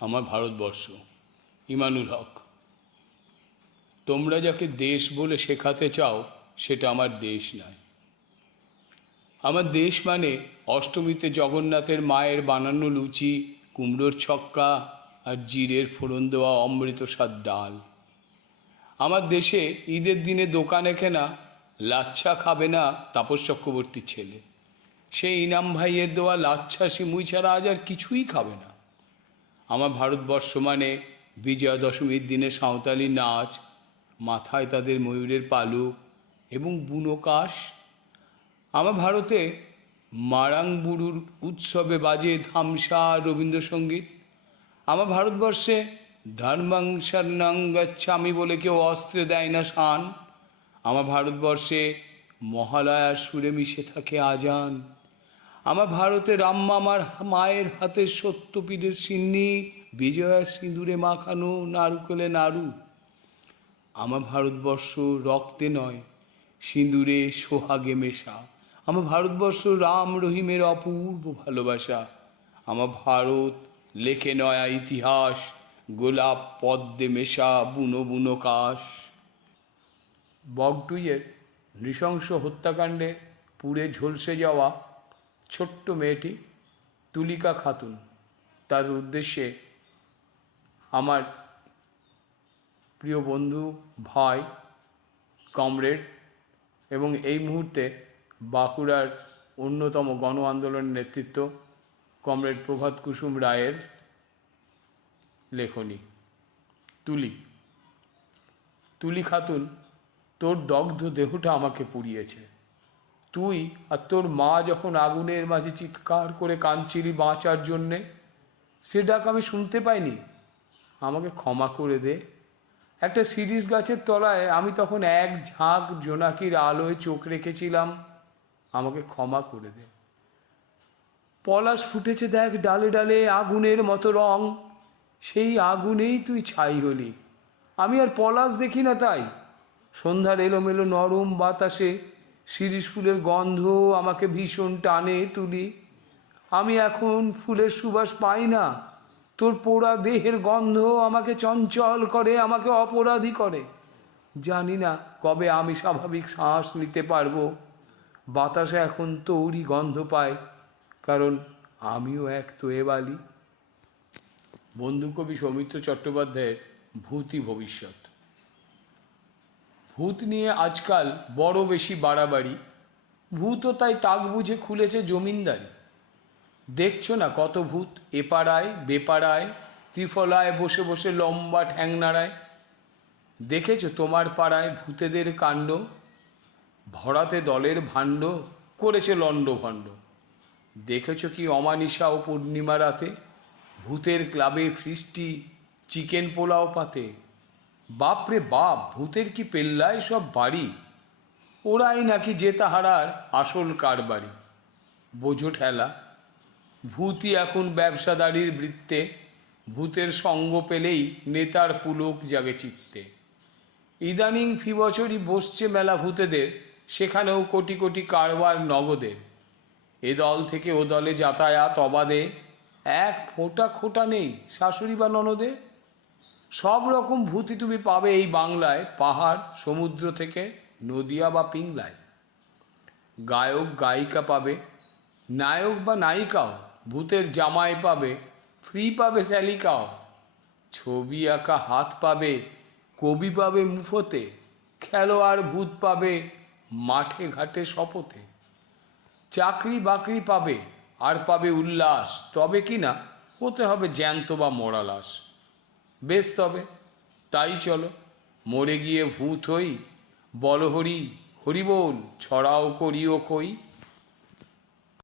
আমার ভারতবর্ষ। ইমানুল হক। তোমরা যাকে দেশ বলে শেখাতে চাও সেটা আমার দেশ নয়। আমার দেশ মানে অষ্টমীতে জগন্নাথের মায়ের বানানো লুচি, কুমড়োর ছক্কা আর জিরের ফোড়ন দেওয়া অমৃতস্বাদ ডাল। আমার দেশে ঈদের দিনে দোকানে কেনা লাচ্ছা খাবে না তাপস চক্রবর্তীর ছেলে। সে ইনাম ভাইয়ের দেওয়া লাচ্ছা সিমুই ছাড়া আজ আর কিছুই খাবে না। আমার ভারতবর্ষ মানে বিজয়া দশমীর দিনে সাঁওতালি নাচ, মাথায় তাদের ময়ূরের পালক এবং বুনো কাশ। আমার ভারতে মারাংবুরুর উৎসবে বাজে ধামসা রবীন্দ্রসঙ্গীত। আমার ভারতবর্ষে ধর্মাং শরণাং গচ্ছামি বলে কেউ অস্ত্রে দেয় না শান। আমার ভারতবর্ষে মহালয়ার সুরে মিশে থাকে আজান। আমার ভারতে রামমামার মায়ের হাতের সত্যপীঠের সিন্নি, বিজয়ার সিঁদুরে মাখানো নারকেলে নাড়ু। আমার ভারতবর্ষ রক্তে নয়, সিঁদুরে সোহাগে মেশা। আমার ভারতবর্ষ রাম রহিমের অপূর্ব ভালোবাসা। আমার ভারত লেখে নয়া ইতিহাস, গোলাপ পদ্মে মেশা বুনো বুনো কাশ। বগটুইয়ের নৃশংস হত্যাকাণ্ডে পুড়ে ঝলসে যাওয়া ছোট্ট মেয়েটি তুলিকা খাতুন, তার উদ্দেশ্যে আমার প্রিয় বন্ধু, ভাই, কমরেড এবং এই মুহূর্তে বাঁকুড়ার অন্যতম গণ আন্দোলনের নেতৃত্ব কমরেড প্রভাত কুসুম রায়ের লেখনী। তুলি খাতুন, তোর দগ্ধ দেহটা আমাকে পুড়িয়েছে। তুই আর তোর মা যখন আগুনের মাঝে চিৎকার করে কাঁদছিলি বাঁচার জন্যে, সে ডাক আমি শুনতে পাইনি। আমাকে ক্ষমা করে দে। একটা শিরীষ গাছের তলায় আমি তখন এক ঝাঁক জোনাকির আলোয় চোখ রেখেছিলাম। আমাকে ক্ষমা করে দে। পলাশ ফুটেছে দেখ ডালে ডালে আগুনের মতো রং, সেই আগুনেই তুই ছাই হলি। আমি আর পলাশ দেখি না তাই। সন্ধ্যার এলোমেলো নরম বাতাসে শিরীষ ফুলের গন্ধ আমাকে ভীষণ টানে তুলি। আমি এখন ফুলের সুবাস পাই না। তোর পোড়া দেহের গন্ধ আমাকে চঞ্চল করে, আমাকে অপরাধী করে। জানি না কবে আমি স্বাভাবিক শ্বাস নিতে পারবো। বাতাসে এখন তোরই গন্ধ পাই, কারণ আমিও এক তোয়েবালি। বন্ধুকবি সৌমিত্র চট্টোপাধ্যায়ের ভূতই ভবিষ্যৎ। ভূত নিয়ে আজকাল বড় বেশি বাড়াবাড়ি। ভূতও তাই তাক বুঝে খুলেছে জমিনদারি। দেখছো না কত ভূত এপাড়ায় বেপাড়ায় ত্রিফলায় বসে বসে লম্বা ঠ্যাং নাড়ায়। দেখেছো তোমার পাড়ায় ভূতেদের কাণ্ড, ভরাতে দলের ভাণ্ড করেছে লণ্ডভণ্ড। দেখেছো কি অমানিসা ও পূর্ণিমা রাতে ভূতের ক্লাবে ফিস্টি চিকেন পোলাও পাতে। বাপরে বাপ, ভূতের কি পেল্লায় সব বাড়ি। ওরাই নাকি যে তাহারার আসল কারবারি। বোঝো ঠেলা, ভূতই এখন ব্যবসাদারির বৃত্তে। ভূতের সঙ্গ পেলেই নেতার পুলক জাগে চিত্তে। ইদানিং ফি বছরই বসছে মেলা ভূতেদের, সেখানেও কোটি কোটি কারবার নগদের। এ দল থেকে ও দলে যাতায়াত অবাধে, এক ফোঁটা খোটা নেই শাশুড়ি বা ননদে। সব রকম ভূতই তুমি পাবে এই বাংলায়, পাহাড় সমুদ্র থেকে নদিয়া বা পিংলায়। গায়ক গায়িকা পাবে, নায়ক বা নায়িকাও, ভূতের জামাই পাবে, ফ্রি পাবে স্যালিকাও। ছবি আঁকা হাত পাবে, কবি পাবে মুফতে, খেলোয়াড় ভূত পাবে মাঠে ঘাটে শপথে। চাকরি বাকরি পাবে আর পাবে উল্লাস, তবে কি না হতে হবে জ্যান্ত বা মরা লাশ। বেশ তবে তাই চলো, মরে গিয়ে ভূত হই, বল হরি হরি বল, ছড়াও করিও খই।